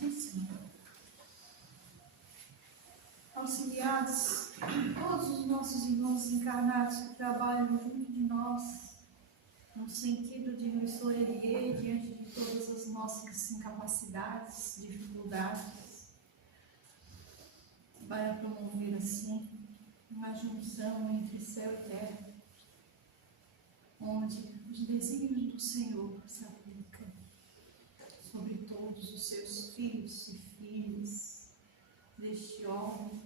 Santíssima, auxiliados todos os nossos irmãos encarnados que trabalham junto de nós, no sentido de nos soerguer diante de todas as nossas incapacidades, dificuldades, para promover assim uma junção entre céu e terra, onde os desígnios do Senhor se aplicam sobre todos os seus filhos e filhas deste homem.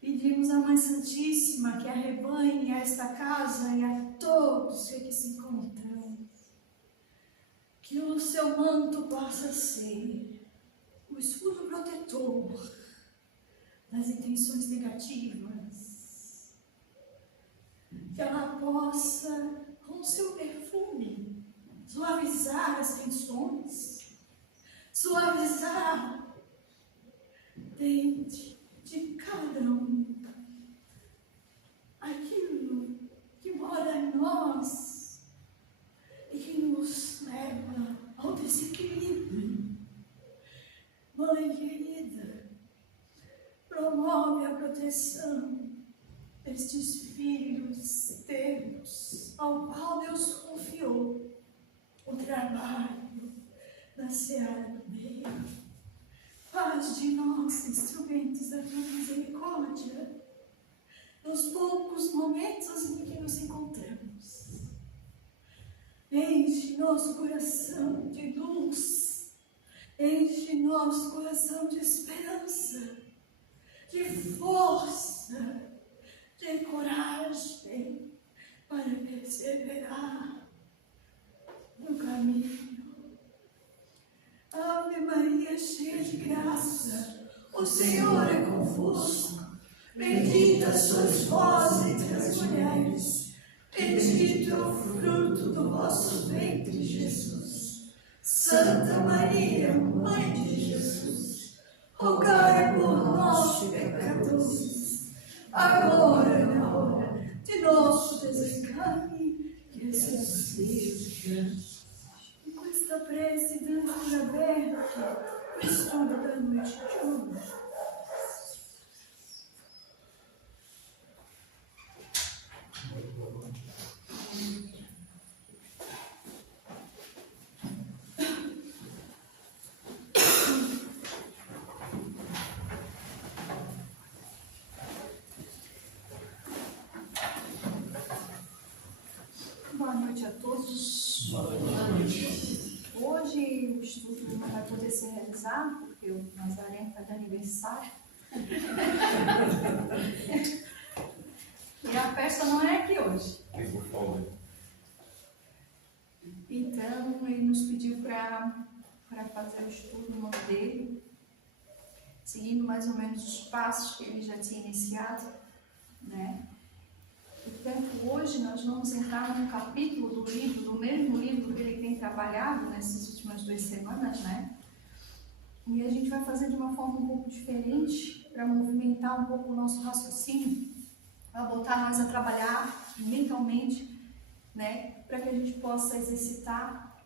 Pedimos à Mãe Santíssima que arrebanhe a esta casa e a todos que aqui se encontram, que o seu manto possa ser o escudo protetor das intenções negativas, que ela possa, com o seu perfume, suavizar as tensões, suavizar dentro de cada um aquilo que mora em nós e que nos leva ao desequilíbrio. Mãe querida, promove a proteção destes filhos teus, ao qual Deus confiou o trabalho na seara do bem. Faz de nós instrumentos da tua misericórdia nos poucos momentos em que nos encontramos. Enche nosso coração de luz, enche nosso coração de esperança, de força, de coragem para perseverar no caminho. Ave Maria, cheia de graça, o Senhor é convosco. Bendita sois vós entre as mulheres, bendito é o fruto do vosso ventre, Jesus. Santa Maria, Mãe de Jesus, rogai por nós, pecadores, agora e na hora de nosso desencarne, que assim seja. E com esta prece, dando por aberto o estudo da noite de hoje, boa noite a todos. Boa noite. Hoje o estudo não vai poder ser realizado porque o Nazareno está de aniversário. E a festa não é aqui hoje. Então ele nos pediu para fazer o estudo no nome dele, seguindo mais ou menos os passos que ele já tinha iniciado, né? Portanto, hoje nós vamos entrar num capítulo do livro, do mesmo livro que ele tem trabalhado nessas últimas 2 semanas, né? E a gente vai fazer de uma forma um pouco diferente para movimentar um pouco o nosso raciocínio, para botar nós a trabalhar mentalmente, né? Para que a gente possa exercitar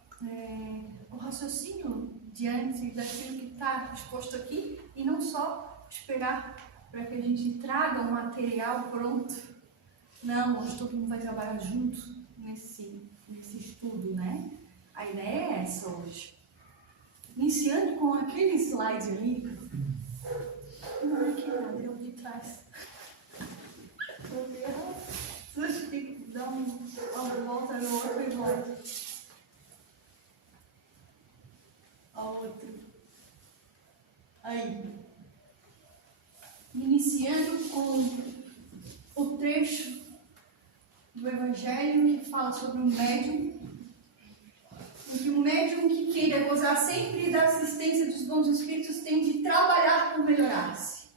o raciocínio diante daquilo que está exposto aqui e não só esperar para que a gente traga um material pronto. Não, hoje todo mundo vai trabalhar junto nesse estudo, né? A ideia é essa hoje. Iniciando com aquele slide ali. Não é que nada, é o de trás. Deixa eu dar uma volta no outro slide. Ao outro. Aí. Iniciando com o trecho do Evangelho que fala sobre um médium, em que o médium que queira gozar sempre da assistência dos bons espíritos tem de trabalhar por melhorar-se.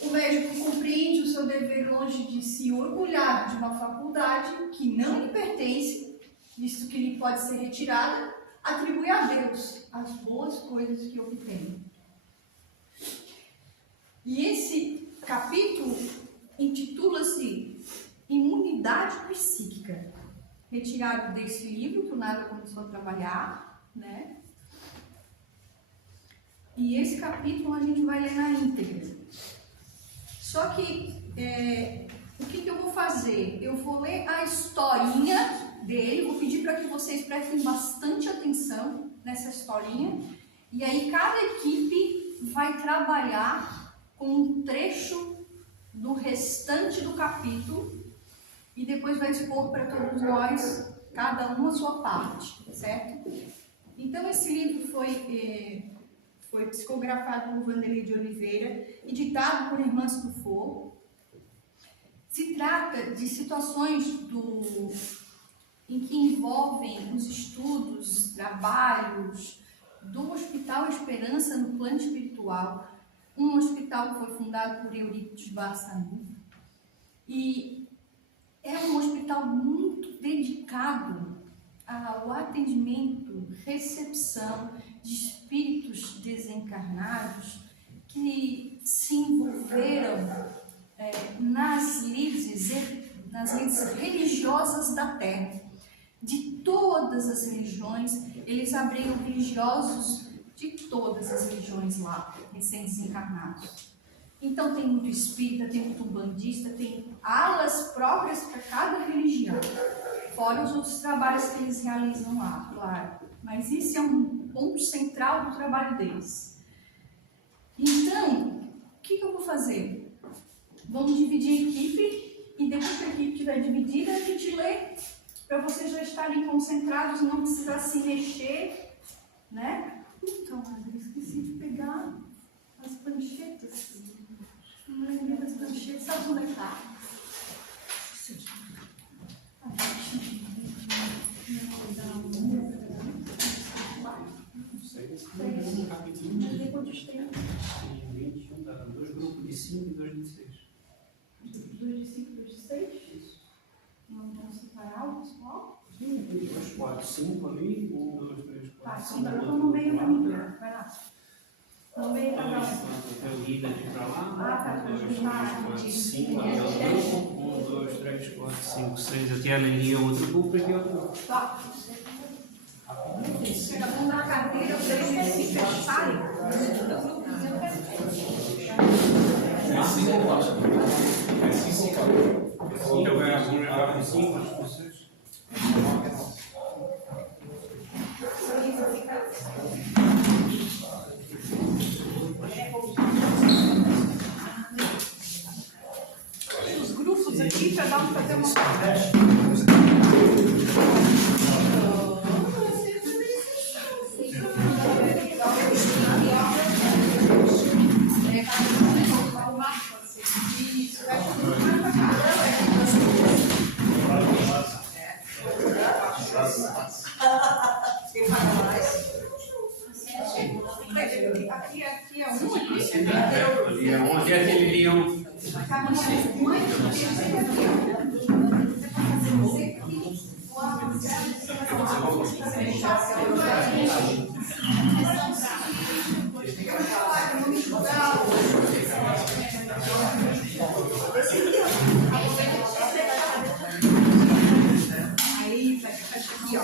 O médium compreende o seu dever longe de se orgulhar de uma faculdade que não lhe pertence, visto que lhe pode ser retirada, atribui a Deus as boas coisas que obtém. E esse capítulo intitula-se Imunidade Psíquica, retirado desse livro que o Nada começou a trabalhar, né? E esse capítulo a gente vai ler na íntegra. Só que, o que eu vou fazer? Eu vou ler a historinha dele, vou pedir para que vocês prestem bastante atenção nessa historinha. E aí cada equipe vai trabalhar com um trecho do restante do capítulo e depois vai expor para todos nós, cada um a sua parte, certo? Então esse livro foi psicografado por Vanderlei de Oliveira, editado por Irmãs Dufour. Se trata de situações em que envolvem os estudos, trabalhos do Hospital Esperança no plano espiritual, um hospital que foi fundado por Eurípides Barçanufo. E é um hospital muito dedicado ao atendimento, recepção de espíritos desencarnados que se envolveram nas lides religiosas da Terra. De todas as religiões, eles abriram religiosos de todas as religiões lá, recém-desencarnados. Então tem muito espírita, tem muito umbandista, tem alas próprias para cada religião. Fora os outros trabalhos que eles realizam lá, claro. Mas isso é um ponto central do trabalho deles. Então, o que eu vou fazer? Vamos dividir a equipe e depois que a equipe estiver dividida, a gente lê para vocês já estarem concentrados e não precisar se mexer, né? Então, eu esqueci de pegar as pranchetas. Não lembrei das pranchetas. Sabe onde é que está? Dois grupos de 5 e 2 de 6. 2 de 5 e 2 de 6? Não vamos separar o pessoal? Sim, 2, 4, 5 ali, 1, 2, 3, 4, 5. Tá, então eu estou no meio da minha. Vai lá. No meio da minha. Até o líder de para lá. Ah, tá. 2, 3, 4, 5. Aqui é o grupo. 1, 2, 3, 4, 5, 6. Até ali é outro grupo e aqui é outro grupo. Tá. Chega a mão na cadeira, os dois se fecharem. Assim eu gosto. Assim eu gosto. Eu ganho as minhas para 5, as vocês. Os grupos aqui, cada um fazer uma Aqui é um aqui. Onde é que eles iriam? Aí vai ficar aqui, ó.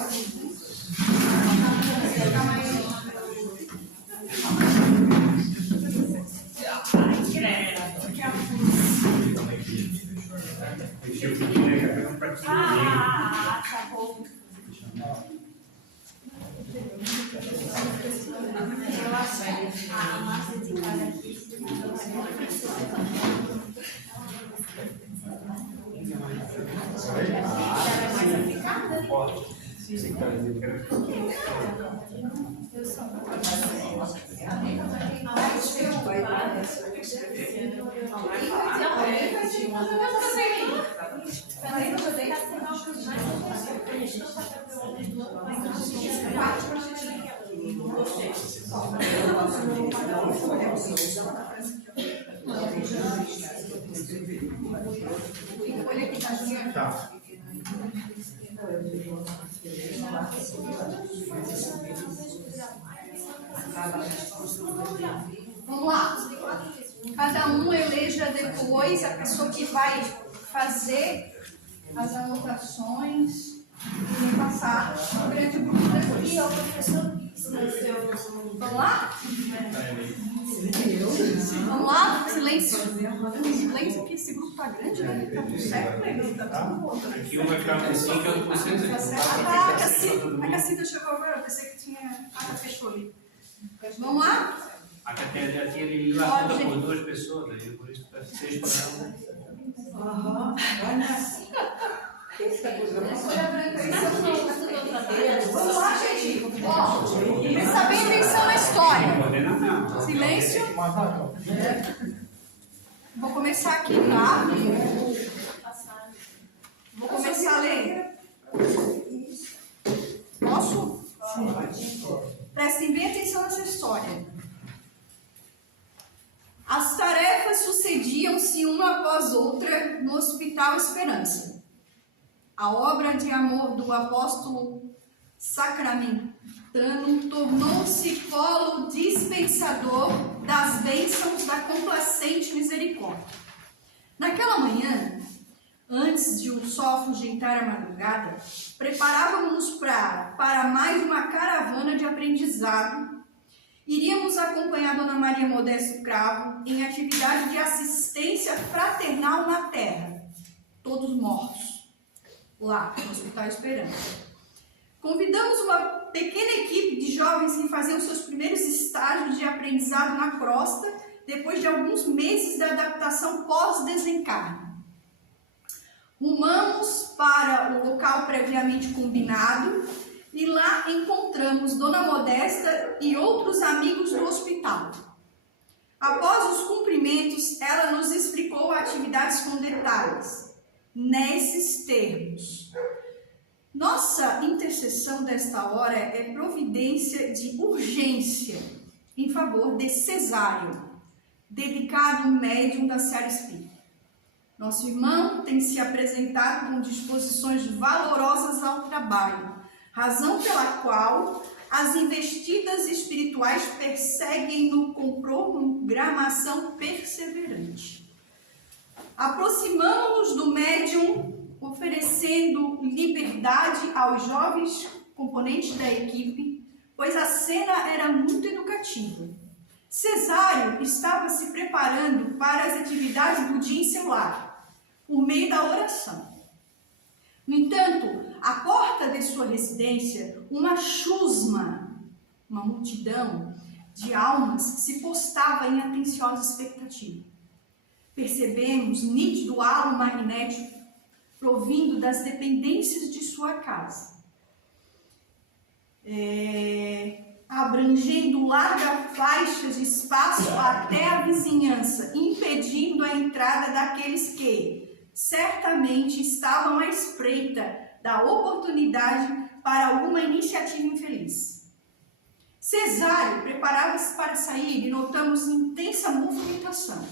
Tá bom. Eu acho que a massa de cada aqui. Tá. Vamos lá. Cada um eleja depois a pessoa que vai fazer as anotações e passar o grande grupo depois. Vamos lá? Vamos lá? Silêncio. Silêncio, que esse grupo tá grande, né? Tá tudo certo, né? Tá tudo bom. Aqui um vai ficar com 5 e outro com 6. A Cacita chegou agora, eu pensei que tinha... Ah, fechou ali. Vamos lá? Aqui ele lá conta por 2 pessoas, daí por isso que 6 para ela. Vamos lá, gente. Ó, presta bem atenção na história. Silêncio. Vou começar aqui, tá? Vou começar a ler. Posso? Prestem bem atenção nessa história. As tarefas sucediam-se uma após outra no Hospital Esperança. A obra de amor do apóstolo sacramentano tornou-se polo dispensador das bênçãos da complacente misericórdia. Naquela manhã, antes de o sol afugentar a madrugada, preparávamos-nos para mais uma caravana de aprendizado. Iríamos acompanhar Dona Maria Modesto Cravo em atividade de assistência fraternal na terra, todos mortos, lá no Hospital Esperança. Convidamos uma pequena equipe de jovens que faziam seus primeiros estágios de aprendizado na crosta, depois de alguns meses de adaptação pós-desencarne. Rumamos para o local previamente combinado e lá encontramos Dona Modesta e outros amigos do hospital. Após os cumprimentos, ela nos explicou atividades com detalhes, nesses termos. Nossa intercessão desta hora é providência de urgência em favor de Cesário, dedicado ao médium da Seara Espírita. Nosso irmão tem se apresentado com disposições valorosas ao trabalho, razão pela qual as investidas espirituais perseguem-no com programação perseverante. Aproximamos-nos do médium, oferecendo liberdade aos jovens componentes da equipe, pois a cena era muito educativa. Cesário estava se preparando para as atividades do dia em seu lar, por meio da oração. No entanto, à porta de sua residência, uma chusma, uma multidão de almas se postava em atenciosa expectativa. Percebemos nítido halo magnético provindo das dependências de sua casa, abrangendo larga faixa de espaço até a vizinhança, impedindo a entrada daqueles que certamente estavam à espreita da oportunidade para alguma iniciativa infeliz. Cesário preparava-se para sair e notamos intensa movimentação.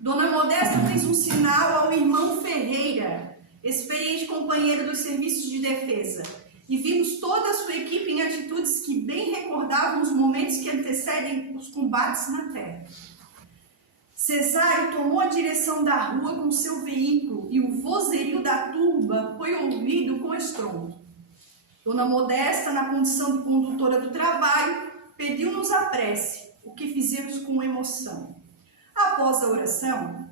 Dona Modesta fez um sinal ao irmão Ferreira, experiente companheiro dos serviços de defesa, e vimos toda a sua equipe em atitudes que bem recordavam os momentos que antecedem os combates na terra. Cesário tomou a direção da rua com seu veículo e o vozerio da turba foi ouvido com estrondo. Dona Modesta, na condição de condutora do trabalho, pediu-nos a prece, o que fizemos com emoção. Após a oração,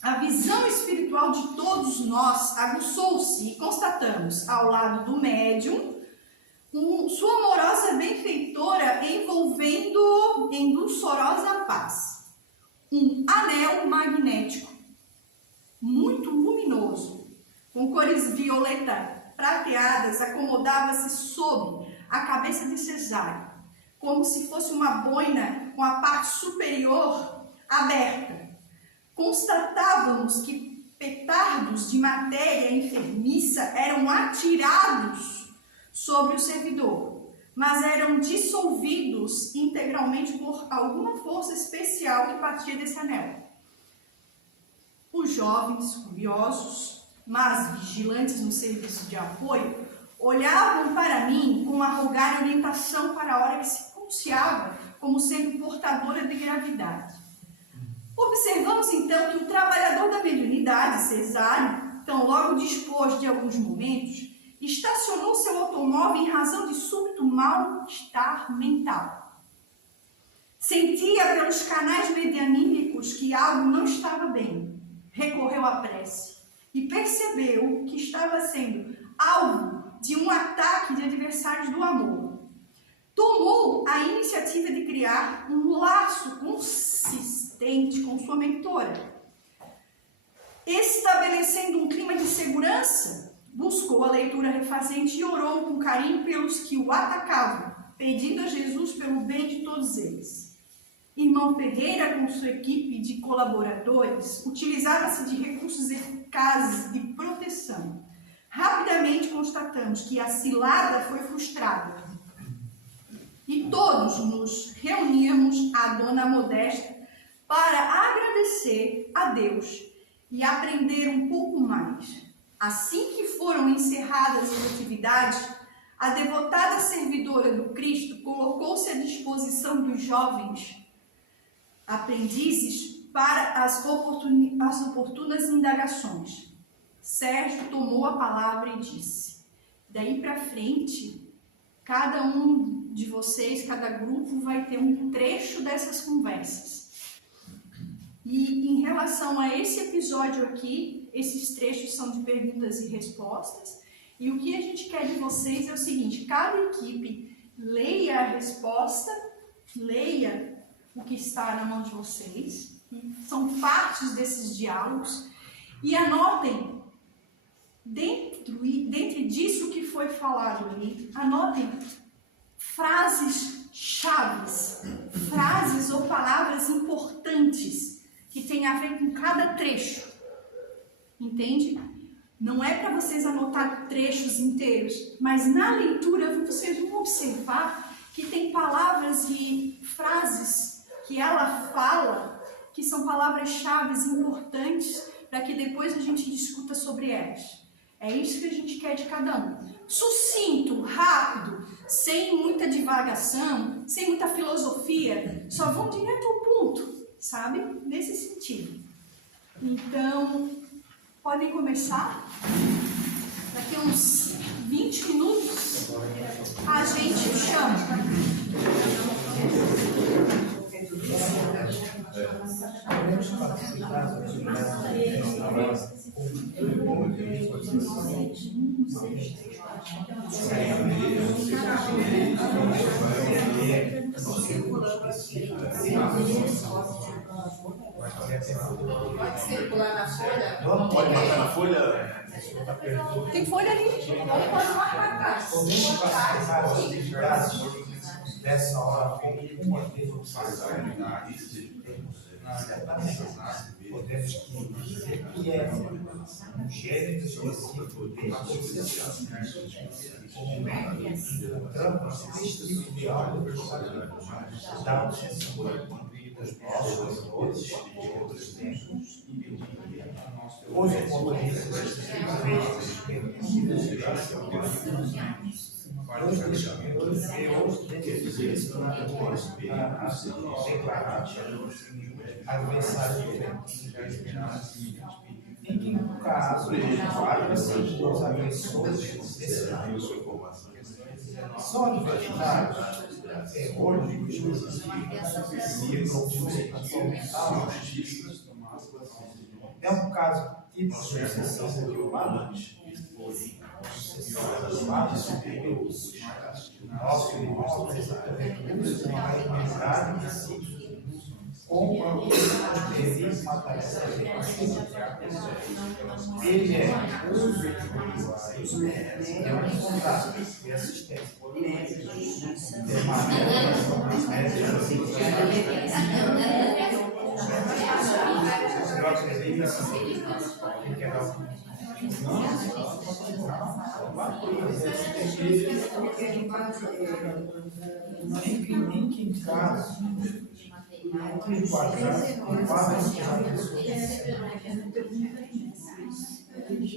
a visão espiritual de todos nós aguçou-se e constatamos, ao lado do médium, sua amorosa benfeitora envolvendo em dulçorosa paz. Um anel magnético, muito luminoso, com cores violeta prateadas, acomodava-se sobre a cabeça de Cesário, como se fosse uma boina com a parte superior aberta. Constatávamos que petardos de matéria enfermiça eram atirados sobre o servidor, mas eram dissolvidos integralmente por alguma força especial que partia desse anel. Os jovens, curiosos, mas vigilantes no serviço de apoio, olhavam para mim com a rogar orientação para a hora que se pronunciava como sendo portadora de gravidade. Observamos então que o trabalhador da mediunidade, Cesário, tão logo dispôs de alguns momentos, estacionou seu automóvel em razão de súbito mal-estar mental. Sentia pelos canais medianímicos que algo não estava bem. Recorreu à prece e percebeu que estava sendo alvo de um ataque de adversários do amor. Tomou a iniciativa de criar um laço consistente com sua mentora. Estabelecendo um clima de segurança, buscou a leitura refazente e orou com carinho pelos que o atacavam, pedindo a Jesus pelo bem de todos eles. Irmão Ferreira, com sua equipe de colaboradores, utilizava-se de recursos eficazes de proteção. Rapidamente constatamos que a cilada foi frustrada. E todos nos reuníamos à Dona Modesta para agradecer a Deus e aprender um pouco mais. Assim que foram encerradas as atividades, a devotada servidora do Cristo colocou-se à disposição dos jovens aprendizes para as oportunas indagações. Sérgio tomou a palavra e disse: daí para frente, cada um de vocês, cada grupo vai ter um trecho dessas conversas. E em relação a esse episódio aqui, esses trechos são de perguntas e respostas. E o que a gente quer de vocês é o seguinte: cada equipe leia a resposta, leia o que está na mão de vocês, são partes desses diálogos, e anotem, dentro disso que foi falado ali, anotem frases chaves, frases ou palavras importantes que têm a ver com cada trecho, entende? Não é para vocês anotar trechos inteiros, mas na leitura vocês vão observar que tem palavras e frases que ela fala, que são palavras-chave importantes para que depois a gente discuta sobre elas. É isso que a gente quer de cada um. Sucinto, rápido, sem muita divagação, sem muita filosofia, só vão direto ao ponto, sabe? Nesse sentido. Então, podem começar. Daqui a uns 20 minutos, a gente chama. Pode circular na folha? Pode marcar na folha? Tem folha ali? Pode marcar. Podemos participar das atividades dessa hora uma vez ou podemos dizer que é um gênero específico comumente encontramos neste tipo de aula da censura dos nossos valores e outros tempos. Hoje, como disse, adversário em que, no caso, vários dos agressores são adversários, terrores, e confusão mental. É um caso típico de excessão de humanos. Nosso irmão exatamente uma realidade de si, com os devidos materiais. Ele é uso é um contato e assistência. De maneira eu acredito que era em que caso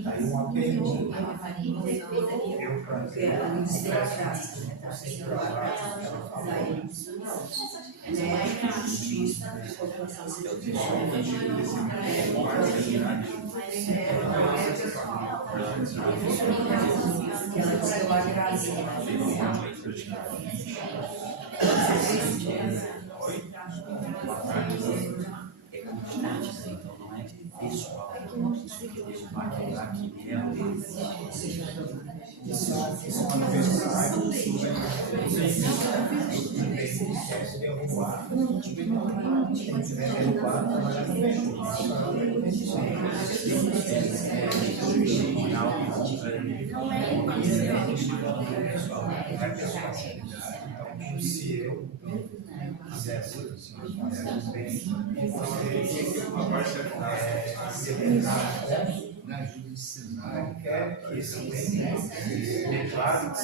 aí uma pergunta eu plantei É comunidade, então não é pessoal. Aqui mesmo. Isso é uma universidade derrubar, trabalhar no bem. Se eu quisesse não quer que esse bem declare que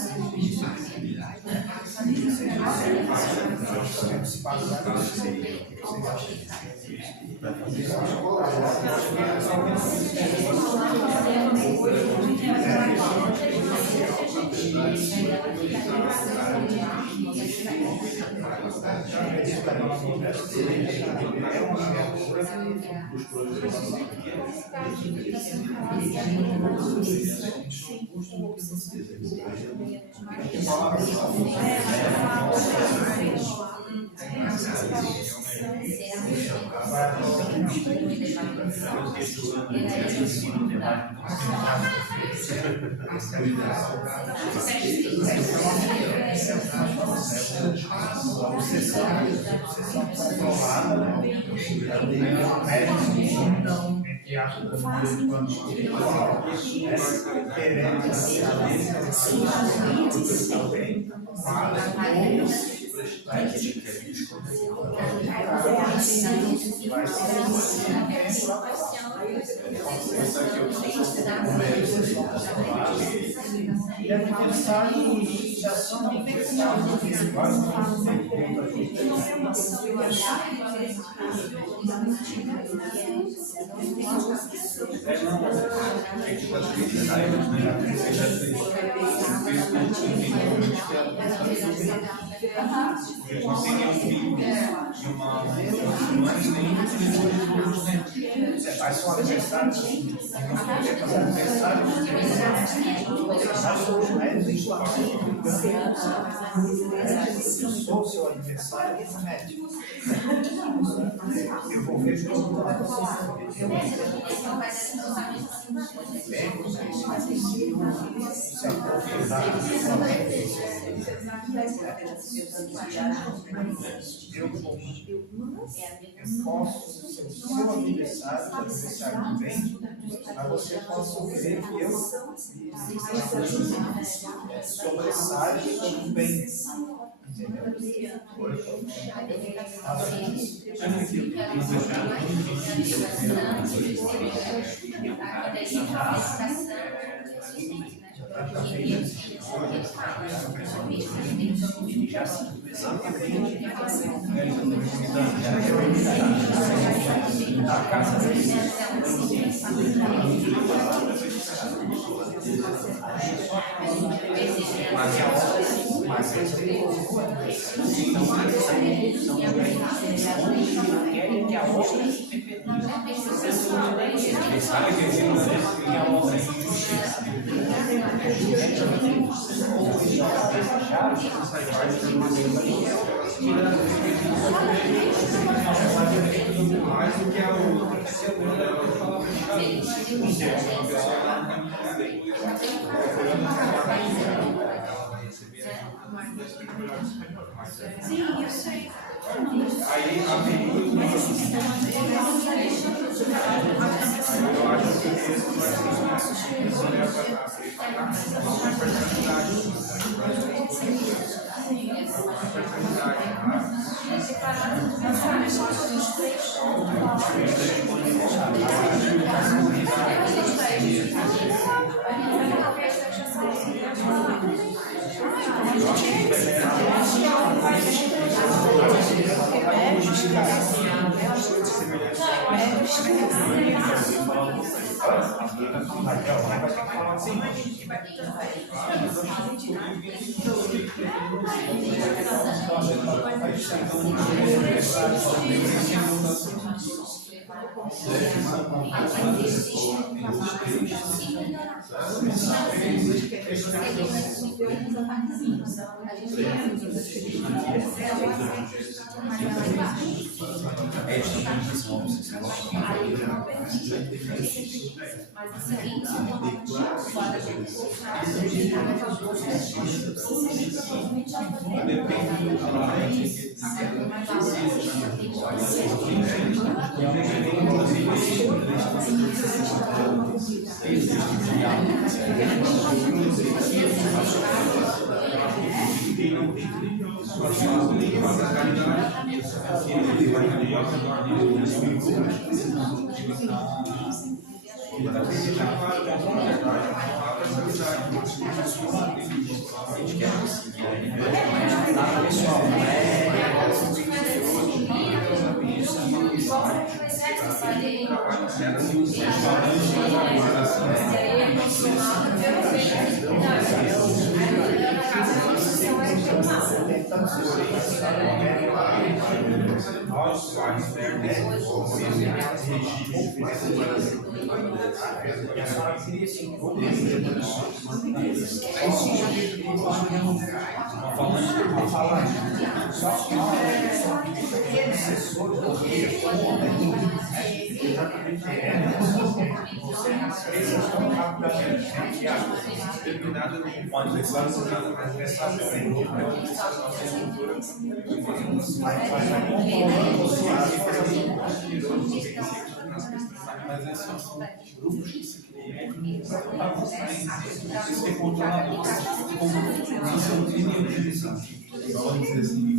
e aniversário de ação universal faz seu aniversário sou o seu aniversário no médico. Eu vou ver eu posso ser o seu aniversário do bem, mas você possa ver que eu sobressaio sobre o bem. Entendeu? Mais do que a outra. Sim, eu sei. Aí a pergunta eu acho que isso vai Sim. deu uns ataquezinhos. A gente tem mas o seguinte, Mas esses são grupos que se criam para ser controladores, não são criminalizados. Vamos dizer assim,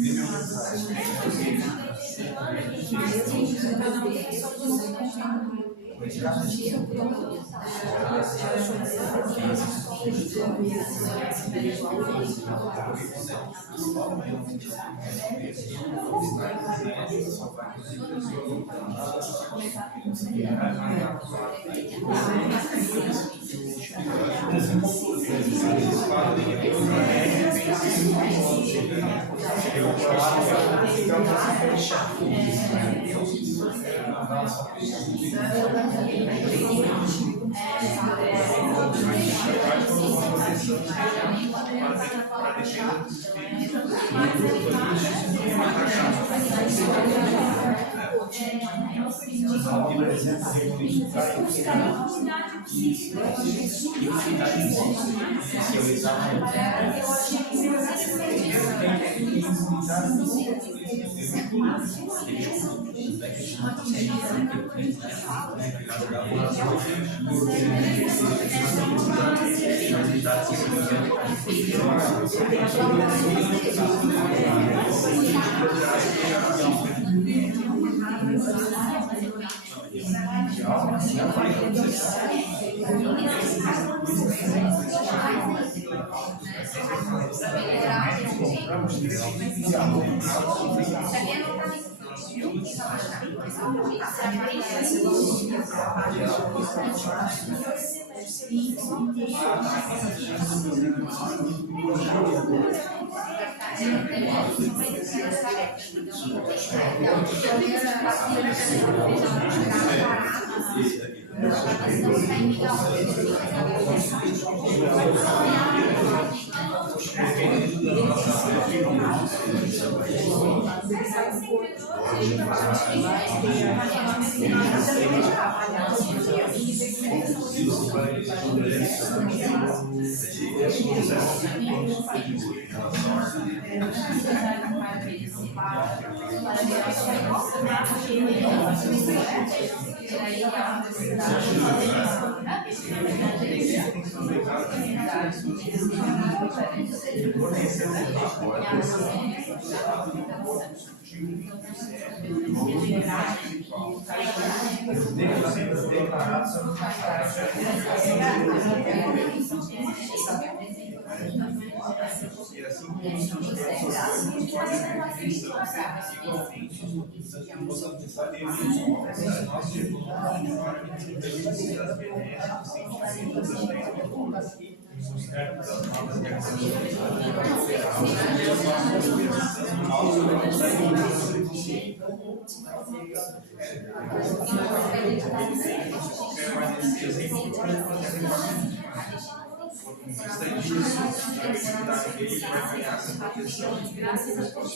necessidade disso, a atividade dele vai ganhar essa proteção. Graças a Deus,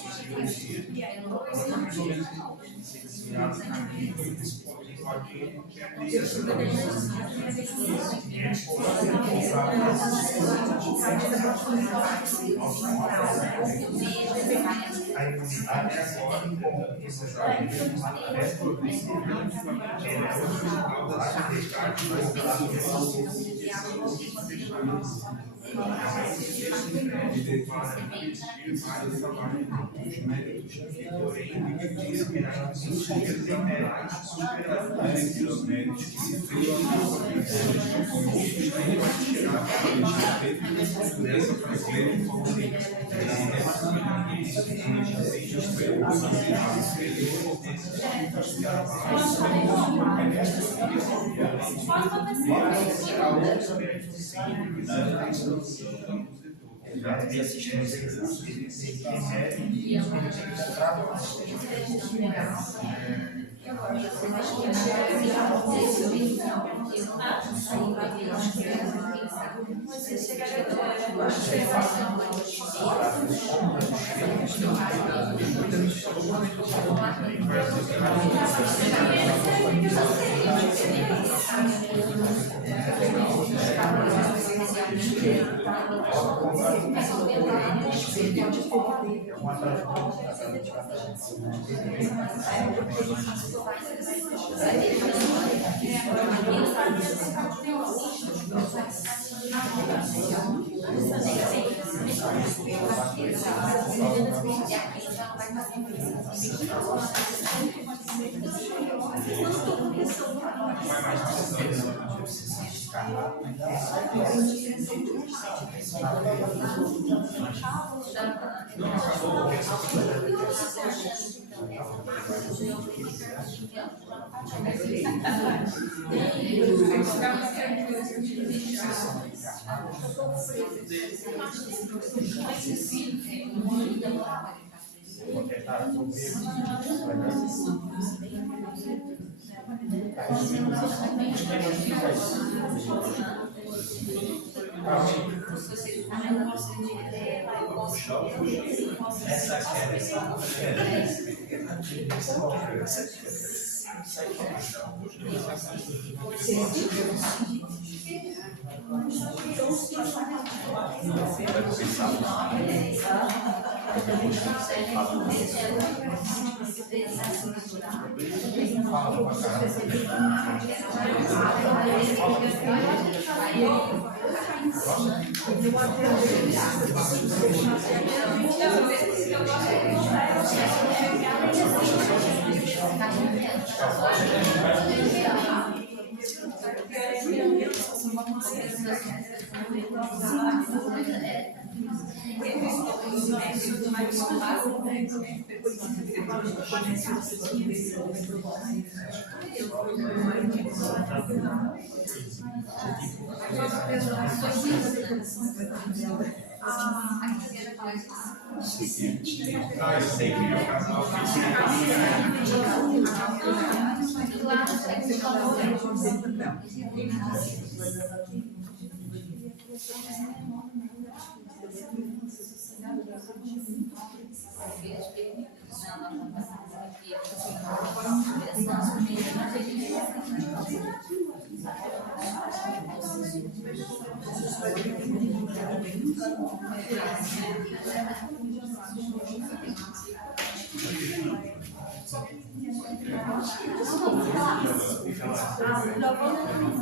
que é a imunidade é assim como esse jovem manifesta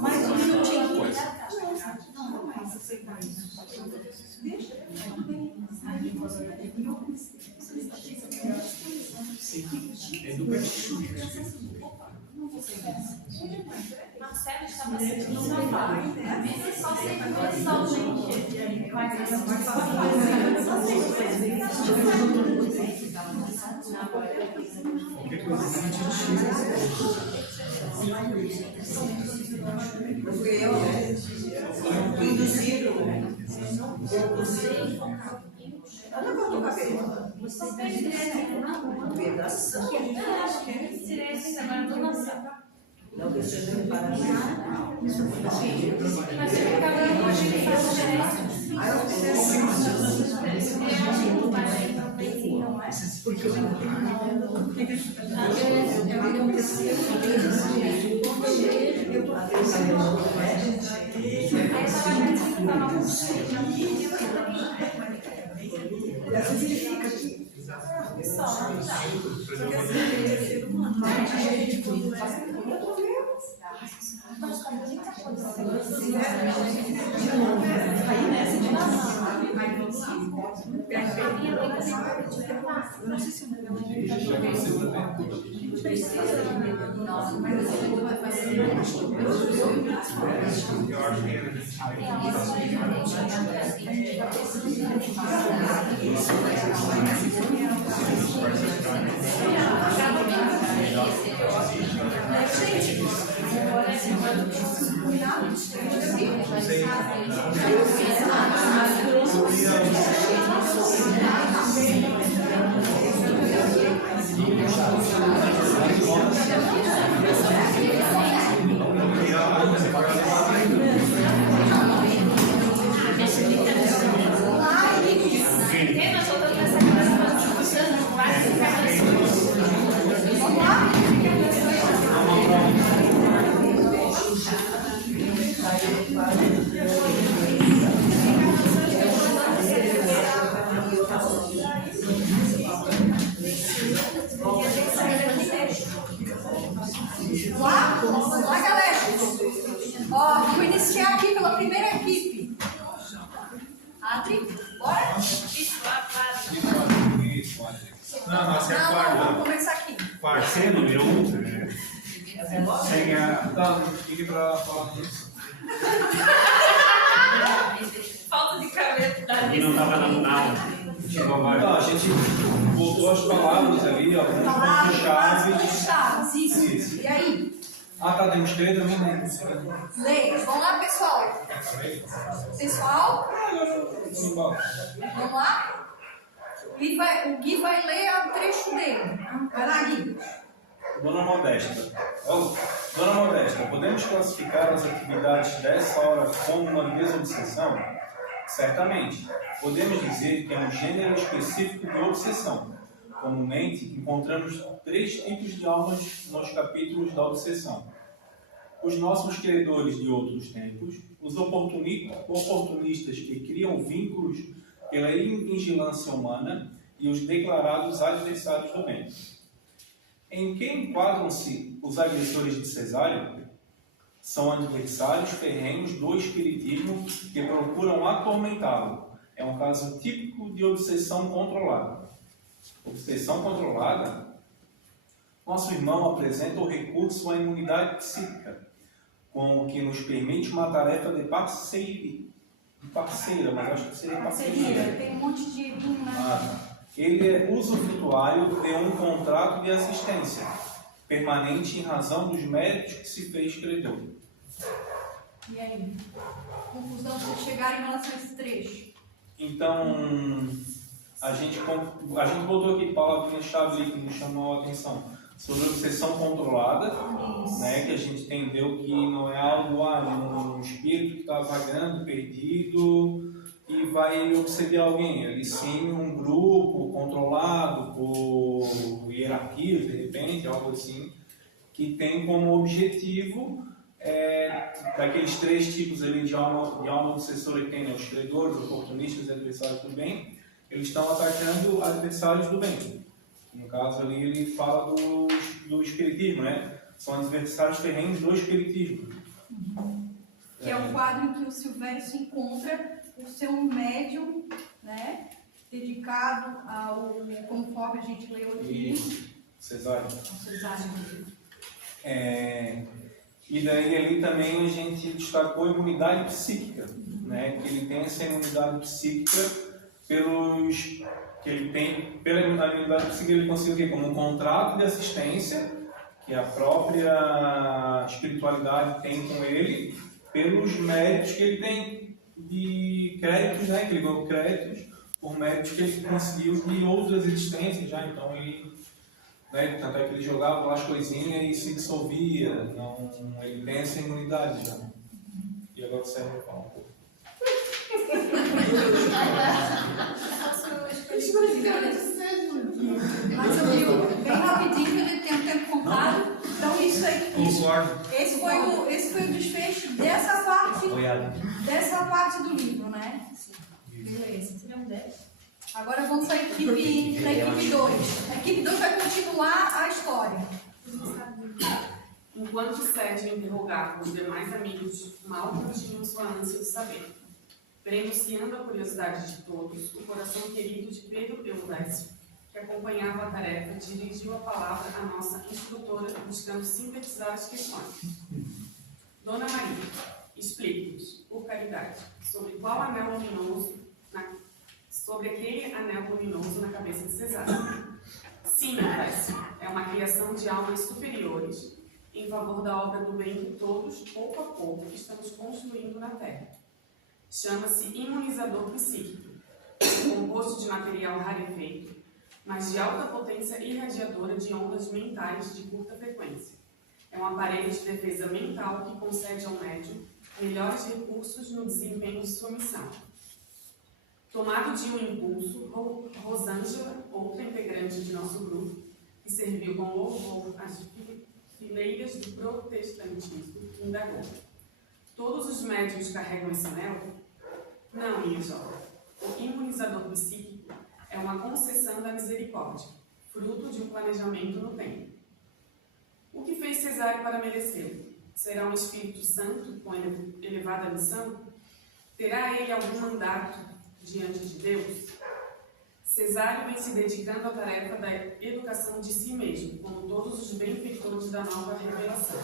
Mais um minutinho. Marcelo está passando no trabalho. Só Não, deixa eu para. Mas eu ficava hoje, ele faz o gesto. Vamos lá, galera. Ó, vamos iniciar aqui pela primeira equipe. Adri, bora? Não, essa é a Não, quarta. vamos começar aqui. Quarta. Você é número 1? Sem a. Não, fique pra falar disso. Falta de cabelo da E não estava dando nada. Chegou agora. Então, a gente botou as palavras ali, alguns Palavras pontos-chave. chaves, isso. Isso. E aí? Ah, tá, tem uns três também, né? Leia. Vamos lá, pessoal. Pessoal, vamos lá? O Gui vai ler o trecho dele. Vai lá, Gui. Dona Modesta. Dona Modesta, podemos classificar as atividades dessa hora como uma desobsessão? Certamente. Podemos dizer que é um gênero específico de obsessão. Comumente, encontramos 3 tipos de almas nos capítulos da obsessão. Os nossos credores de outros tempos, os oportunistas que criam vínculos pela vigilância humana e os declarados adversários do bem. Em que enquadram-se os agressores de Cesário? São adversários ferrenhos do espiritismo que procuram atormentá-lo. É um caso típico de obsessão controlada. Obsessão controlada? Nosso irmão apresenta o recurso à imunidade psíquica, com o que nos permite uma tarefa de parceira, mas acho que seria parceria. Tem um monte de dinheirinho, né? Ele é usufrutuário de um contrato de assistência, permanente em razão dos méritos que se fez credor. E aí? Confusão para chegar em relação a esse trecho. Então, a gente botou aqui palavrinha-chave que nos chamou a atenção sobre obsessão controlada, né, que a gente entendeu que não é algo de um espírito que está vagando, perdido e vai obseder alguém, e sim um grupo controlado por hierarquias, de repente, algo assim, que tem como objetivo daqueles 3 tipos ali de alma obsessora que tem, né, os credores, oportunistas e adversários do bem, eles estão atacando adversários do bem. No caso ali ele fala do espiritismo, né? São adversários ferrenhos do espiritismo. Que é o quadro em que o Silvério se encontra por ser um médium, né? Dedicado ao, conforme a gente leu aqui. Cesário. Cesário. E daí ali também a gente destacou a imunidade psíquica, né? Que ele tem essa imunidade psíquica pela imunidade psíquica ele conseguiu como um contrato de assistência que a própria espiritualidade tem com ele, pelos méritos que ele tem de créditos, né? Que ele ganhou créditos por méritos que ele conseguiu de outras existências já, então ele, né, tanto é que ele jogava lá as coisinhas e se dissolvia, não, ele tem essa imunidade já. E agora serve para falar um pouco. Mas eu digo, bem rapidinho, que a gente tem um tempo contado. Então, isso aí. Concordo. Esse foi o desfecho dessa parte Apoiado. do livro, né? Beleza. Seriam 10. Agora vamos para a equipe 2. A equipe 2 vai continuar a história. Enquanto Sérgio interrogava os demais amigos, mal continham sua ânsia de saber. Prenunciando a curiosidade de todos, o coração querido de Pedro Eudécio, que acompanhava a tarefa, dirigiu a palavra à nossa instrutora, buscando sintetizar as questões. Dona Maria, explique-nos, por caridade, sobre qual anel luminoso, sobre aquele anel luminoso na cabeça de Cesário. Sim, Eudécio, é uma criação de almas superiores, em favor da obra do bem que todos, pouco a pouco, estamos construindo na Terra. Chama-se imunizador psíquico, composto de material rarefeito, mas de alta potência irradiadora de ondas mentais de curta frequência. É um aparelho de defesa mental que concede ao médium melhores recursos no desempenho de sua missão. Tomado de um impulso, Rosângela, outra integrante de nosso grupo, que serviu com louvor às fileiras do protestantismo, indagou: todos os médiuns carregam esse anel? Não, minha jovem. O imunizador psíquico é uma concessão da misericórdia, fruto de um planejamento no tempo. O que fez Cesário para merecê-lo? Será um Espírito Santo com elevada missão? Terá ele algum mandato diante de Deus? Cesário vem se dedicando à tarefa da educação de si mesmo, como todos os benfeitores da nova revelação.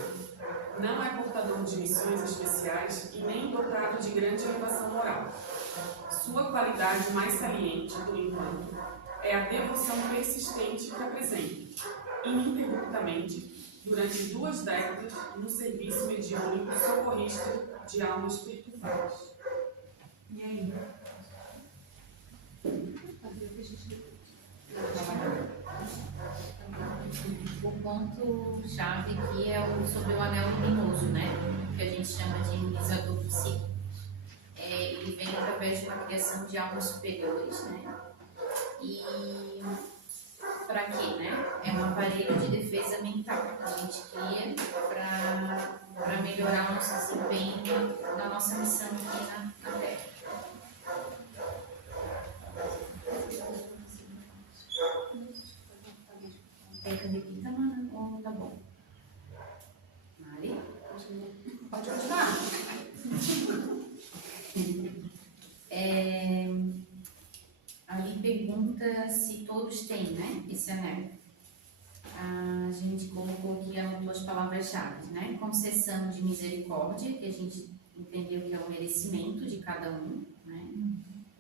Não é portador de missões especiais e nem dotado de grande elevação moral. Sua qualidade mais saliente, por enquanto, é a devoção persistente que apresenta, ininterruptamente, durante 2 décadas, no serviço mediúnico socorrista de almas perturbadas. E aí? O ponto-chave aqui é sobre o anel luminoso, né? Que a gente chama de imunizador psíquico. Ele vem através de uma criação de almas superiores, né? E para quê, né? É um aparelho de defesa mental que a gente cria para melhorar o nosso desempenho na nossa missão aqui na Terra. Tá, mano? Tá bom. Mari? Pode continuar. Ali pergunta se todos têm, né, esse anel. A gente colocou aqui, anotou as palavras-chave, né? Concessão de misericórdia, que a gente entendeu que é o merecimento de cada um, né?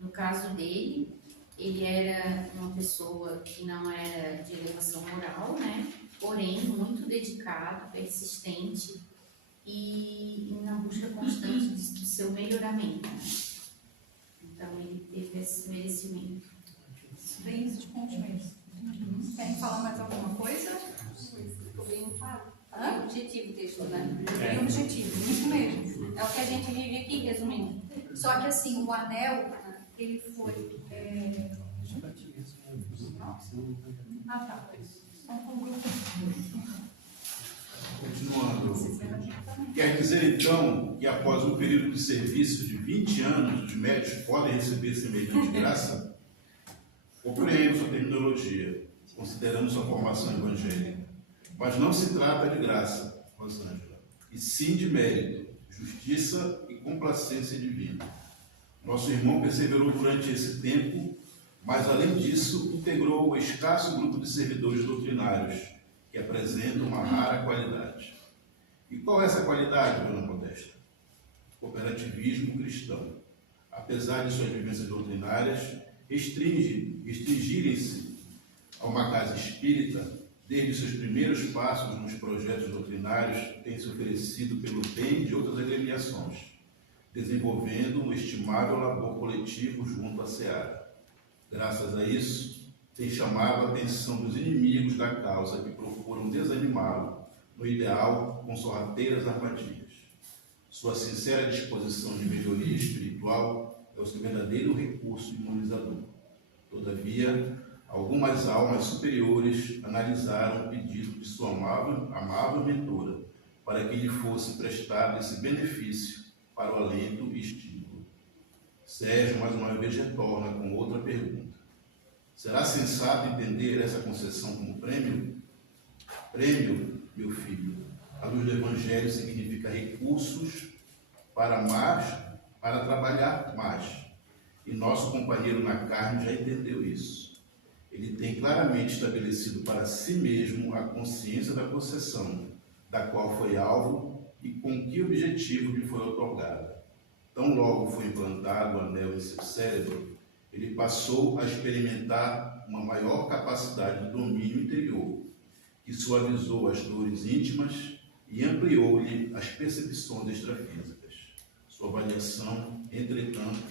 No caso dele, ele era uma pessoa que não era de elevação moral, né? Porém, muito dedicado, persistente e na busca constante do seu melhoramento, né? Então, ele teve esse merecimento. Bem, esses pontos mesmo. Querem falar mais alguma coisa? Ficou bem claro. Hã? Objetivo o texto, né? Bem objetivo, isso mesmo. É o que a gente vive aqui, resumindo. Só que assim, o anel, ele foi... Ah, tá. Então, com o grupo... Continuando. Quer dizer, então, que após um período de serviço de 20 anos, os médicos podem receber semelhante graça? Compreendo sua terminologia, considerando sua formação evangélica. Mas não se trata de graça, Rosângela, e sim de mérito, justiça e complacência divina. Nosso irmão perseverou durante esse tempo, mas, além disso, integrou o escasso grupo de servidores doutrinários, que apresentam uma rara qualidade. E qual é essa qualidade, dona Modesta? Cooperativismo cristão. Apesar de suas vivências doutrinárias restringirem-se a uma casa espírita, desde seus primeiros passos nos projetos doutrinários, tem se oferecido pelo bem de outras agremiações, desenvolvendo um estimável labor coletivo junto à Seara. Graças a isso, tem chamado a atenção dos inimigos da causa que procuram desanimá-lo no ideal com sorrateiras armadilhas. Sua sincera disposição de melhoria espiritual é o seu verdadeiro recurso imunizador. Todavia, algumas almas superiores analisaram o pedido de sua amável mentora para que lhe fosse prestado esse benefício para o alento e estímulo. Sérgio, mais uma vez, retorna com outra pergunta. Será sensato entender essa concessão como prêmio? Prêmio, meu filho, à luz do Evangelho, significa recursos para trabalhar mais. E nosso companheiro na carne já entendeu isso. Ele tem claramente estabelecido para si mesmo a consciência da possessão, da qual foi alvo e com que objetivo lhe foi otorgada. Tão logo foi implantado o anel em seu cérebro, ele passou a experimentar uma maior capacidade de domínio interior, que suavizou as dores íntimas e ampliou-lhe as percepções extrafísicas. Sua avaliação, entretanto,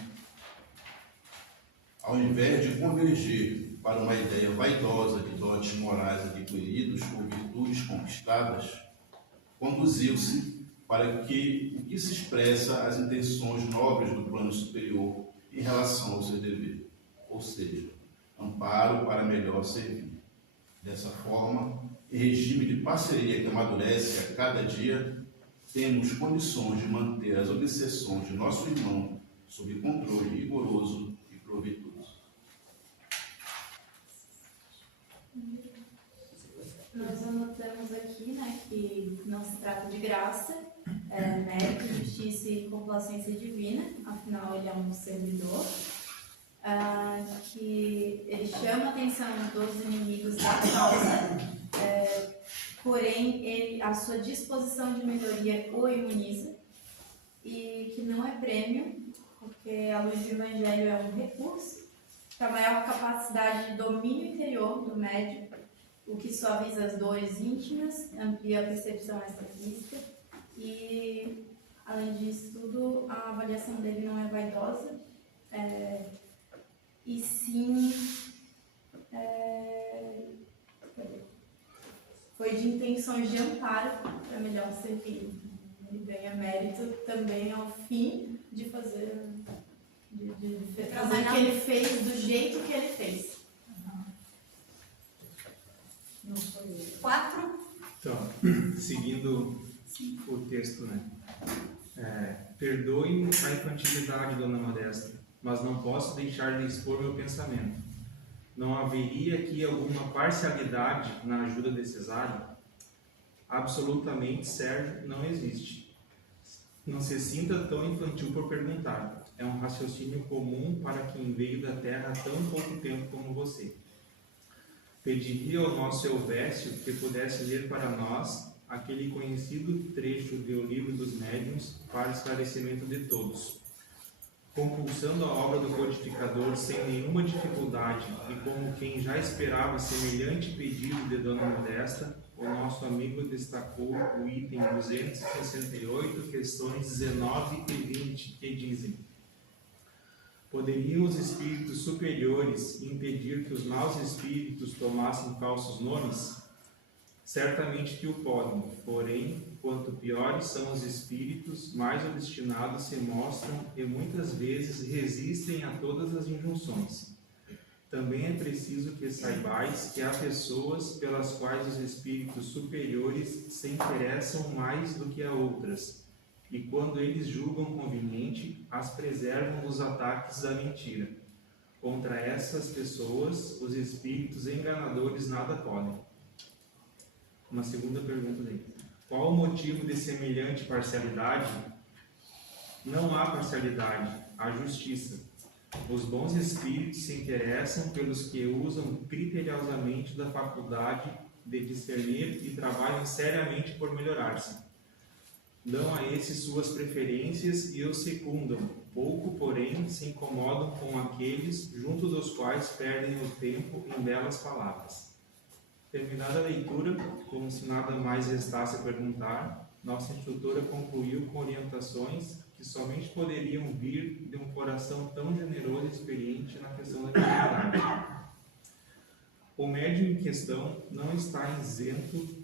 ao invés de convergir para uma ideia vaidosa de dotes morais adquiridos ou virtudes conquistadas, conduziu-se para que o que se expressa as intenções nobres do plano superior em relação ao seu dever, ou seja, amparo para melhor servir. Dessa forma, em regime de parceria que amadurece a cada dia, temos condições de manter as obsessões de nosso irmão sob controle rigoroso e proveitoso. Nós anotamos aqui, né, que não se trata de graça, mérito, justiça e complacência divina, afinal ele é um servidor, que ele chama a atenção dos inimigos da causa, porém a sua disposição de melhoria o imuniza, e que não é prêmio, porque a luz do Evangelho é um recurso para maior capacidade de domínio interior do médium, o que suaviza as dores íntimas, amplia a percepção extrafísica e, além disso tudo, a avaliação dele não é vaidosa, e sim foi de intenções de amparo para melhor servir. Ele ganha mérito também ao fim de fazer o que ele fez do jeito que ele fez. 4. Então, seguindo o texto, né? Perdoe a infantilidade, dona Modesta, mas não posso deixar de expor meu pensamento. Não haveria aqui alguma parcialidade na ajuda de Cesário? Absolutamente, Sérgio, não existe. Não se sinta tão infantil por perguntar. É um raciocínio comum para quem veio da Terra há tão pouco tempo como você. Pediria ao nosso Elvésio que pudesse ler para nós aquele conhecido trecho do Livro dos Médiuns para esclarecimento de todos. Compulsando a obra do codificador sem nenhuma dificuldade e como quem já esperava semelhante pedido de Dona Modesta, o nosso amigo destacou o item 268, questões 19 e 20, que dizem: poderiam os espíritos superiores impedir que os maus espíritos tomassem falsos nomes? Certamente que o podem, porém, quanto piores são os espíritos, mais obstinados se mostram e muitas vezes resistem a todas as injunções. Também é preciso que saibais que há pessoas pelas quais os espíritos superiores se interessam mais do que a outras, e quando eles julgam conveniente, as preservam dos ataques da mentira. Contra essas pessoas, os espíritos enganadores nada podem. Uma segunda pergunta dele. Qual o motivo de semelhante parcialidade? Não há parcialidade, há justiça. Os bons espíritos se interessam pelos que usam criteriosamente da faculdade de discernir e trabalham seriamente por melhorar-se. Dão a esses suas preferências e os secundam, pouco, porém, se incomodam com aqueles junto dos quais perdem o tempo em belas palavras. Terminada a leitura, como se nada mais restasse a perguntar, nossa instrutora concluiu com orientações que somente poderiam vir de um coração tão generoso e experiente na questão da mediunidade. O médium em questão não está isento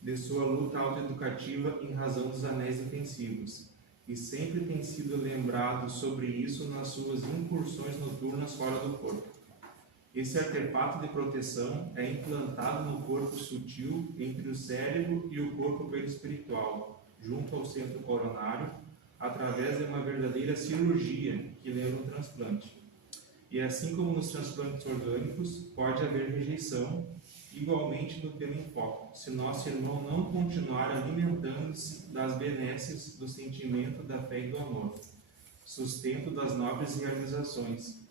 de sua luta autoeducativa em razão dos anéis defensivos. e sempre tem sido lembrado sobre isso nas suas incursões noturnas fora do corpo. Esse artefato de proteção é implantado no corpo sutil entre o cérebro e o corpo perispiritual, junto ao centro coronário, através de uma verdadeira cirurgia que lembra um transplante. E assim como nos transplantes orgânicos, pode haver rejeição, igualmente no tema em foco, se nosso irmão não continuar alimentando-se das benesses do sentimento, da fé e do amor, sustento das nobres realizações.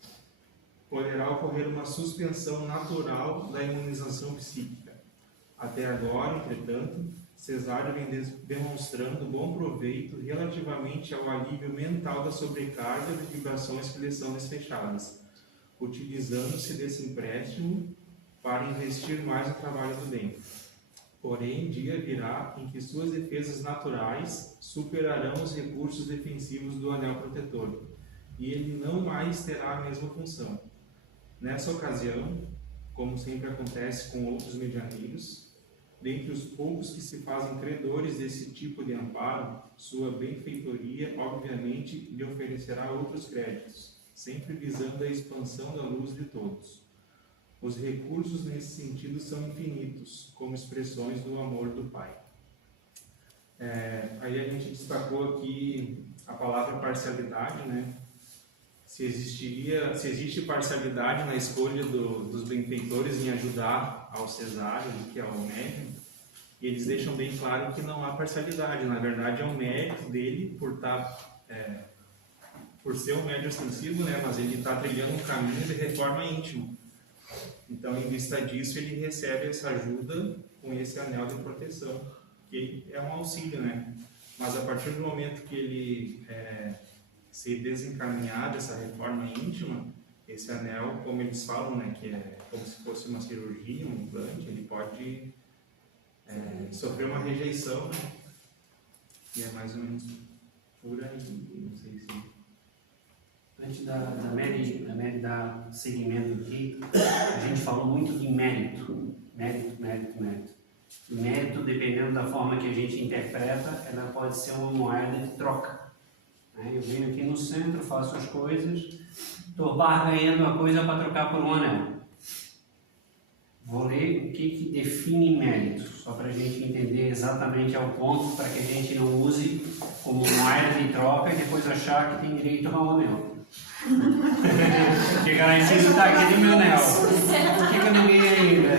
Poderá ocorrer uma suspensão natural da imunização psíquica. Até agora, entretanto, Cesário vem demonstrando bom proveito relativamente ao alívio mental da sobrecarga de vibrações que lhe são desfechadas, utilizando-se desse empréstimo para investir mais no trabalho do bem. Porém, dia virá em que suas defesas naturais superarão os recursos defensivos do anel protetor, e ele não mais terá a mesma função. Nessa ocasião, como sempre acontece com outros medianeiros, dentre os poucos que se fazem credores desse tipo de amparo, sua benfeitoria, obviamente, lhe oferecerá outros créditos, sempre visando a expansão da luz de todos. Os recursos nesse sentido são infinitos, como expressões do amor do Pai. Aí a gente destacou aqui a palavra parcialidade, né? Se existe parcialidade na escolha dos benfeitores em ajudar ao cesário, que é o médium, e eles deixam bem claro que não há parcialidade. Na verdade, é um mérito dele por ser um médium ostensivo, né? Mas ele está trilhando um caminho de reforma íntima. Então, em vista disso, ele recebe essa ajuda com esse anel de proteção, que é um auxílio, né? Mas a partir do momento que ele se desencaminhar dessa reforma íntima, esse anel, como eles falam, né, que é como se fosse uma cirurgia, um implante, ele pode sofrer uma rejeição, né? E é mais ou menos por aí, não sei se... Antes da Mary dar seguimento aqui, a gente falou muito de mérito. Mérito, dependendo da forma que a gente interpreta, ela pode ser uma moeda de troca. Eu venho aqui no centro, faço as coisas, estou barganhando a coisa para trocar por um anel. Vou ler o que define mérito, só para a gente entender exatamente ao ponto, para que a gente não use como moeda de troca e depois achar que tem direito ao anel. Porque garantido está aqui no meu anel. Por que eu não ganhei ainda?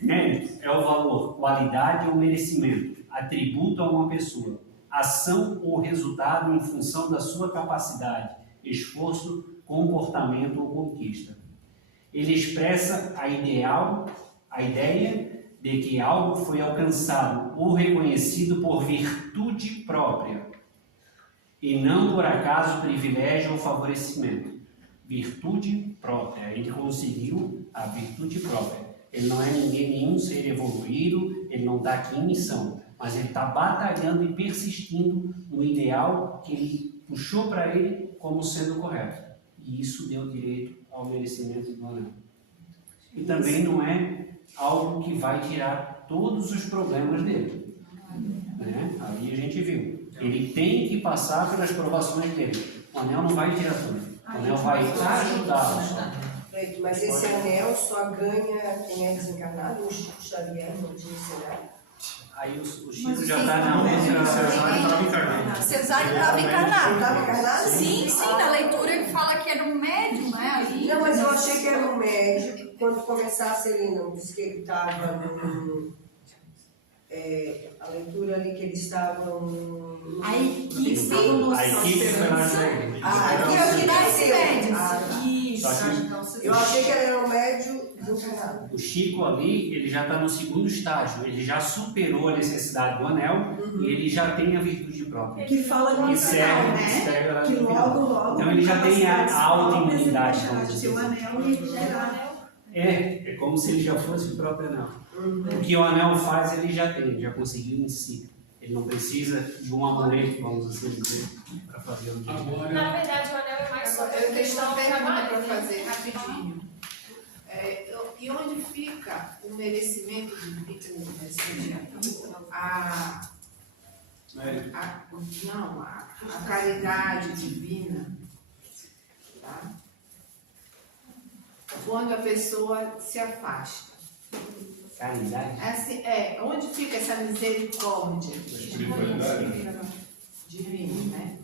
Mérito é o valor, qualidade ou merecimento, atributo a uma pessoa, ação ou resultado em função da sua capacidade, esforço, comportamento ou conquista. Ele expressa a ideia de que algo foi alcançado ou reconhecido por virtude própria, e não por acaso, privilégio ou favorecimento. Virtude própria. Ele conseguiu a virtude própria. Ele não é nenhum ser evoluído, ele não está aqui em missão, mas ele está batalhando e persistindo no ideal que ele puxou para ele como sendo correto. E isso deu direito ao merecimento do anel. E também não é algo que vai tirar todos os problemas dele. Né? Aí a gente viu. Ele tem que passar pelas provações dele. O anel não vai tirar tudo. O anel vai ajudá-lo só. Mas esse anel só ganha quem é desencarnado? O Chico Xavier não disse, né? Aí o Chico já está na outra. Cesário estava encarnado. Estava encarnado? Sim, na leitura ele fala que era um médium, né? Ali. Não, mas eu achei que era um médium. Quando começasse ele não disse que ele estava no... a leitura ali que eles estavam... A equipe foi na Eu achei que ele era um médium desencarnado. O Chico ali, ele já está no segundo estágio, ele já superou a necessidade do anel e ele já tem a virtude própria. que fala no final, né? Que logo. Então ele já tem a autoimunidade, vamos dizer. O anel e ele gerar. É como se ele já fosse o próprio anel. O que o anel faz, ele já tem, ele já conseguiu em si. Ele não precisa de um amuleto, vamos assim dizer, para fazer o que ele. Na verdade, o anel é mais sobre Eu tenho uma pergunta para né? fazer rapidinho. E onde fica o merecimento do a caridade divina, tá? Quando a pessoa se afasta. Caridade? Assim, onde fica essa misericórdia? Divina, né?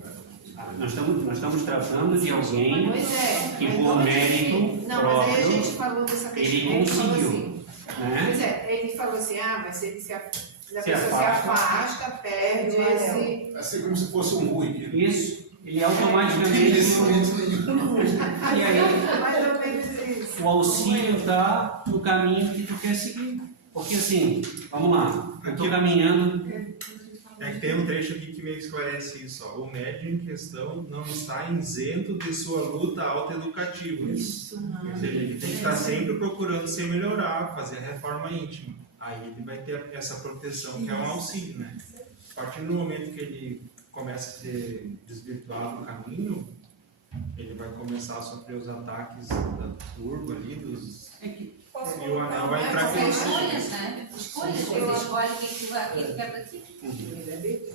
Nós estamos tratando de alguém Pois é. que mas por onde mérito fica? Não, mas aí a próprio, gente falou dessa questão. ele falou conseguiu, assim, né? Pois é, ele falou assim, mas se a pessoa se afasta. afasta, perde esse... Assim como se fosse um ruim. Isso, ele Não tem automaticamente. merecimento nenhum. E aí, Mais ou menos isso. o auxílio está no caminho que tu quer seguir. Porque assim, vamos lá, eu estou caminhando. É que tem um trecho aqui que meio que esclarece isso. Ó. O médium em questão não está isento de sua luta autoeducativa. Isso. Ou seja, ele tem que estar sempre procurando se melhorar, fazer a reforma íntima. Aí ele vai ter essa proteção que é um auxílio, né? A partir do momento que ele começa a ser desvirtuado do caminho, ele vai começar a sofrer os ataques da turba ali, dos... E o anel vai entrar São com escolhas, né? Escolhas, você escolhe o que tu quer pra ti.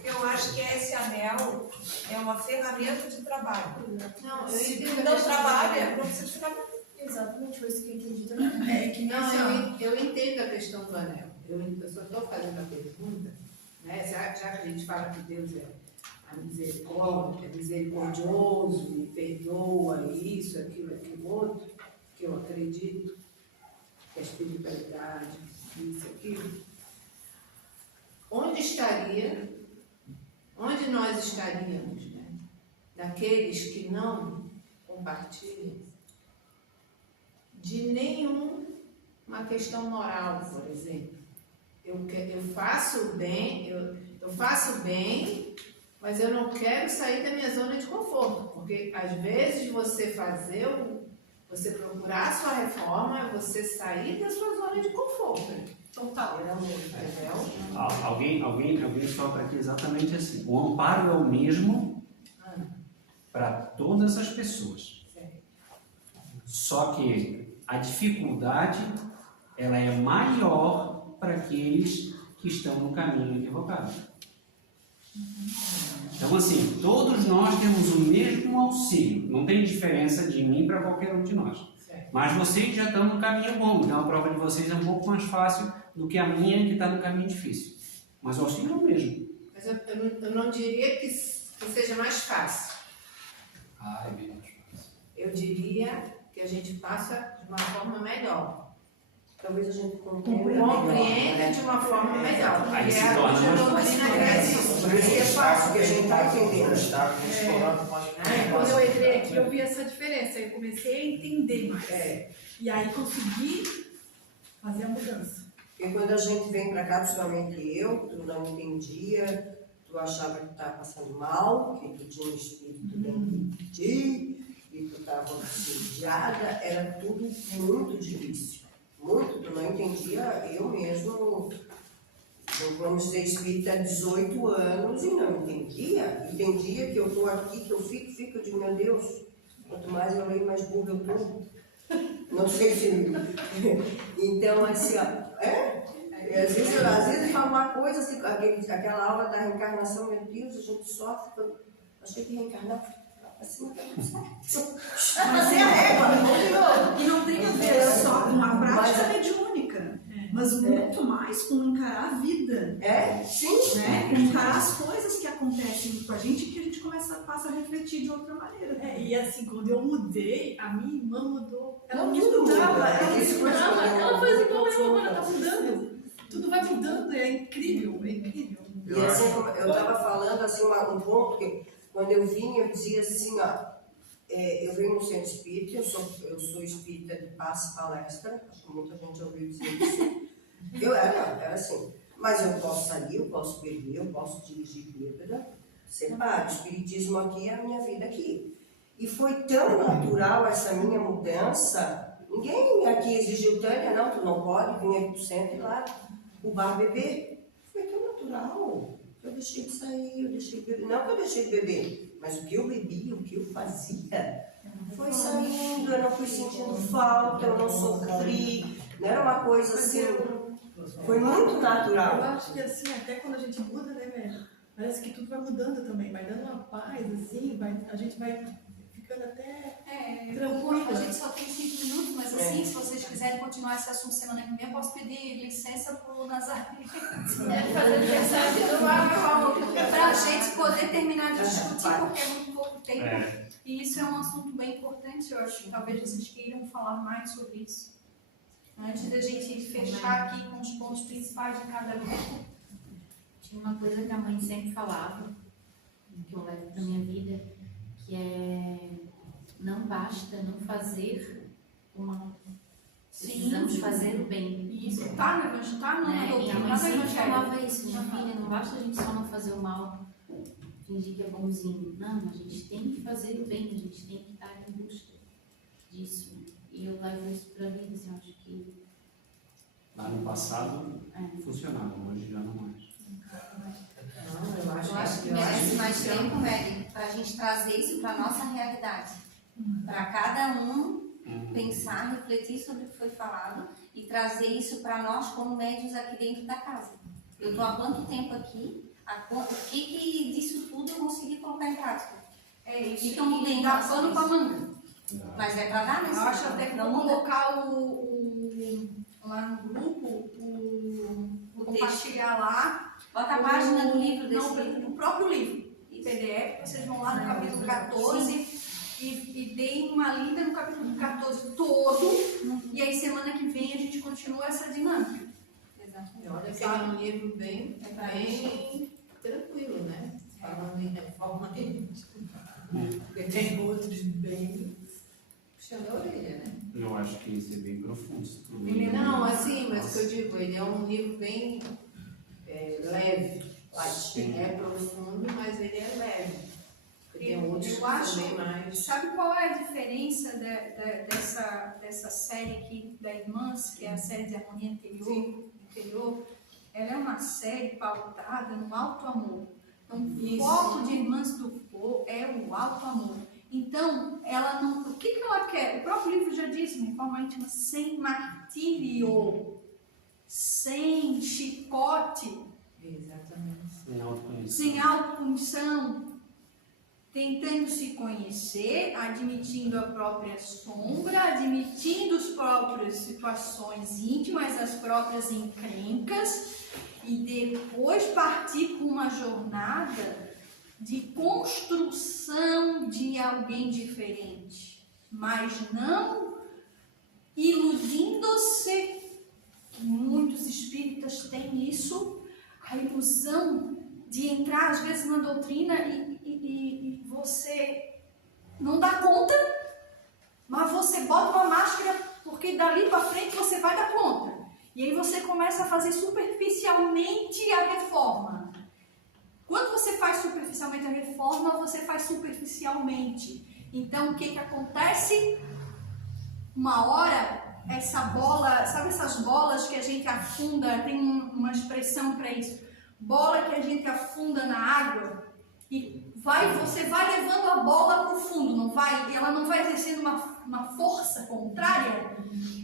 Eu acho que esse anel é uma ferramenta de trabalho. Não, Se eu tu entendo. não trabalha, não precisa trabalhar. Exatamente, foi isso que eu entendi também. É que não, eu entendo a questão do anel. Eu só estou fazendo a pergunta, né? Já que a gente fala que Deus é a misericórdia, é misericordioso, e perdoa isso, aquilo outro, que eu acredito, que a espiritualidade, isso, aquilo. Onde nós estaríamos, né? Daqueles que não compartilham de nenhuma questão moral, por exemplo. Eu faço bem, mas eu não quero sair da minha zona de conforto, porque às vezes você procurar a sua reforma é você sair da sua zona de conforto. Total. Entendeu? Alguém sopra aqui exatamente assim. O amparo é o mesmo para todas as pessoas. Só que a dificuldade ela é maior para aqueles que estão no caminho equivocado. Então, assim, todos nós temos o mesmo auxílio. Não tem diferença de mim para qualquer um de nós. Mas vocês já estão no caminho bom. Então, a prova de vocês é um pouco mais fácil do que a minha, que está no caminho difícil. Mas o auxílio é o mesmo. Mas eu não diria que seja mais fácil. É bem mais fácil. Eu diria que a gente passa de uma forma melhor. Talvez a gente compreenda De uma forma melhor. Aí se a torna mais doutrina traz isso. Por isso que é fácil, porque a gente está entendendo. Quando eu entrei aqui, eu vi essa diferença. Eu comecei a entender mais. E aí consegui fazer a mudança. Porque quando a gente vem para cá, principalmente tu não entendia, tu achava que estava passando mal, que tu tinha um espírito dentro de ti, e tu estava obsidiada, era tudo muito difícil. Muito, tu não entendia, eu mesmo, vamos ser espírita há 18 anos e não entendia. Entendia que eu estou aqui, que eu fico, eu digo, meu Deus, quanto mais eu leio, mais burro eu estou. Não sei se... Então, assim, às vezes eu falo uma coisa, assim, aquela aula da reencarnação, meu Deus, a gente sofre, eu achei que reencarnar assim, Mas é a régua, e não tem a ver só com a prática mediúnica, mas muito mais com encarar a vida. Sim. Né? Com encarar as coisas que acontecem com a gente, que a gente passa a refletir de outra maneira. E assim, quando eu mudei, a minha irmã mudou. Ela não estudava, ela faz igual eu, agora tá mudando. Tudo vai mudando, é incrível, é incrível. E assim, eu estava falando assim, um ponto que quando eu vinha, eu dizia assim, eu venho no centro espírita, eu sou espírita de passe palestra, acho que muita gente ouviu dizer isso. Eu era assim, mas eu posso sair, eu posso beber, eu posso dirigir bêbada, separo, o espiritismo aqui é a minha vida aqui. E foi tão natural essa minha mudança, ninguém aqui exigiu, Tânia, não, tu não pode vir aqui pro centro e lá, o bar beber. Foi tão natural. Eu deixei de sair, eu deixei de beber. Não que eu deixei de beber, mas o que eu bebia, o que eu fazia, foi saindo, eu não fui sentindo falta, eu não sofri. Não era uma coisa assim, foi muito natural. Eu acho que assim, até quando a gente muda, né, velho? parece que tudo vai mudando também, vai dando uma paz, assim, a gente vai ficando até tranquila. A gente só tem 5 minutos, mas assim, se vocês quiserem continuar esse assunto semana que vem, eu posso pedir licença para o Nazaré. Fazer aniversário para a gente poder terminar de discutir, porque é muito pouco tempo. E isso é um assunto bem importante, eu acho que talvez vocês queiram falar mais sobre isso. Antes da gente fechar aqui com os pontos principais de cada grupo. Tinha uma coisa que a mãe sempre falava, que eu levo para minha vida, que é: não basta não fazer o mal. Precisamos fazer o bem. Isso está no Evangelho, está no Minha doutrina, mãe está no sempre Evangelho. falava isso: minha filha, não basta a gente só não fazer o mal, fingir que é bonzinho. Não, a gente tem que fazer o bem, a gente tem que estar em busca disso. E eu levo isso para a vida, assim, eu acho que... Lá no passado funcionava, hoje já não mais. Não, Eu acho que merece mais tempo, Mary, para a gente trazer isso para a nossa realidade. Para cada um pensar, refletir sobre o que foi falado e trazer isso para nós como médios aqui dentro da casa. Eu estou há quanto tempo aqui? O que disso tudo eu consegui colocar em prática? É isso. Então, E dá pano para manga. Mas é para dar, né? Eu acho até que vou colocar lá no grupo, vou compartilhar lá. Bota a página do livro desse livro. Do próprio livro, em PDF. Vocês vão lá no capítulo 14 e deem uma lida no capítulo 14 todo. E aí, semana que vem, a gente continua essa dinâmica. E olha que é um livro bem tranquilo, né? Falando em reforma política. Porque tem outros bem puxando a orelha, né? Eu acho que esse é bem profundo. Não, assim, mas o que eu digo, ele é um livro bem leve. É profundo, mas ele é leve. Tem outros Eu que acho, são bem mais... Sabe qual é a diferença dessa série aqui da Irmãs, que é a série de Harmonia Interior? Ela é uma série pautada no alto amor. Então, o foco de Irmãs do Fogo é o alto amor. Então, ela não... O que ela quer? O próprio livro já diz, de forma íntima, sem martírio, sem chicote, Exatamente. sem autopunição, tentando se conhecer, admitindo a própria sombra, admitindo as próprias situações íntimas, as próprias encrencas, e depois partir com uma jornada de construção de alguém diferente, mas não iludindo-se, que muitos espíritas têm isso, a ilusão de entrar às vezes na doutrina e você não dá conta, mas você bota uma máscara porque dali para frente você vai dar conta. E aí você começa a fazer superficialmente a reforma. Quando você faz superficialmente a reforma, você faz superficialmente. Então o que acontece? Uma hora, essa bola, sabe essas bolas que a gente afunda, tem uma expressão para isso, bola que a gente afunda na água e você vai levando a bola para o fundo, não vai? Ela não vai exercendo uma força contrária.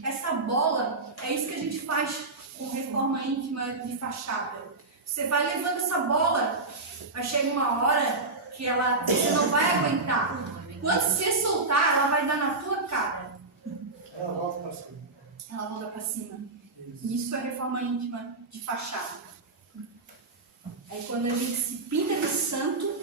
Essa bola, é isso que a gente faz com reforma íntima de fachada. Você vai levando essa bola, vai chegar uma hora que você não vai aguentar. Quando você soltar, ela vai dar na tua cara. Ela volta para cima. Ela volta para cima. Isso é reforma íntima de fachada. Aí quando a gente se pinta de santo,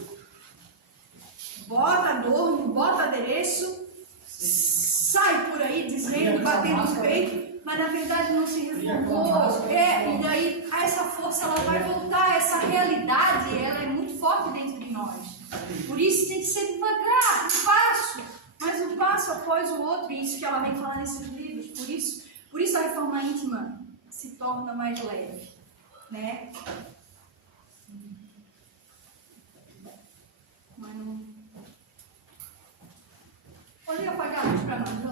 bota adorno, bota adereço, sai por aí dizendo, batendo os peitos, mas na verdade não se reformou. E daí essa força ela vai voltar, essa realidade ela é muito forte dentro de nós. Por isso tem que ser devagar, um passo, mas um passo após o outro, e isso que ela vem falar nesses livros. Por isso a reforma íntima se torna mais leve, né? Mas não... Pode apagar a luz para nós.